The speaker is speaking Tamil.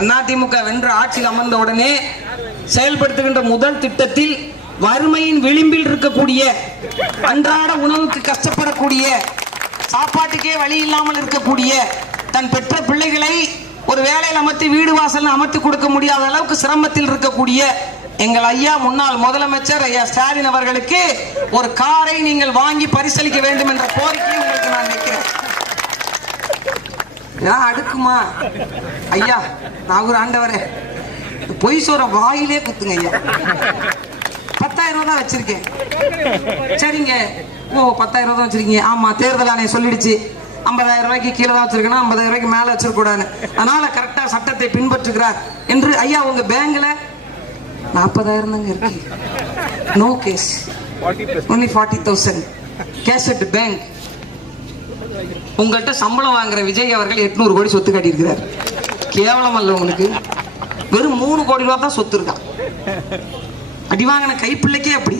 அதிமுக வென்ற ஆட்சியில் அமர்ந்த உடனே செயல்படுத்துகின்ற முதல் திட்டத்தில் வறுமையின் விளிம்பில் இருக்கக்கூடிய, அன்றாட உணவுக்கு கஷ்டப்படக்கூடிய, சாப்பாட்டுக்கே வழி இல்லாமல் இருக்கக்கூடிய தன் பெற்ற பிள்ளைகளை ஒரு வேலையில் அமர்த்தி வீடு வாசல் அமர்த்தி கொடுக்க முடியாத அளவுக்கு சிரமத்தில் இருக்கக்கூடிய எங்கள் ஐயா முன்னாள் முதலமைச்சர் ஐயா ஸ்டாலின் அவர்களுக்கு ஒரு காரை நீங்கள் வாங்கி பரிசளிக்க வேண்டும் என்ற கோரிக்கையை உங்களுக்கு நான் வைக்கிறேன். அடுக்குமா ஐயா நாகூர் ஆண்டவரே, பொய் சொல்ற வாயிலே குத்துங்க ஐயா. 10,000 ரூபாய் தான் வச்சிருக்கேன். சரிங்க, ஓ 10,000 ரூபாய் தான் வச்சிருக்கீங்க. ஆமா, தேர்தல் ஆணையம் சொல்லிடுச்சு 50,000 ரூபாய்க்கு கீழே தான் வச்சிருக்கணும், 50,000 ரூபாய்க்கு மேல வச்சிருக்கூடாது, அதனால கரெக்டா சட்டத்தை பின்பற்றுகிறார் என்று. ஐயா உங்க பேங்க்ல 40,000 தாங்க இருக்கு. No cash, only 40,000 cash at bank. உங்கள்கிட்ட சம்பளம் வாங்குற விஜய் அவர்கள் 800 கோடி சொத்து காட்டியிருக்கிறார். கேவலம் அல்ல உங்களுக்கு? வெறும் 3 கோடி ரூபாய் தான் சொத்து இருக்கான். அடி வாங்கின கைப்பிள்ளைக்கே அப்படி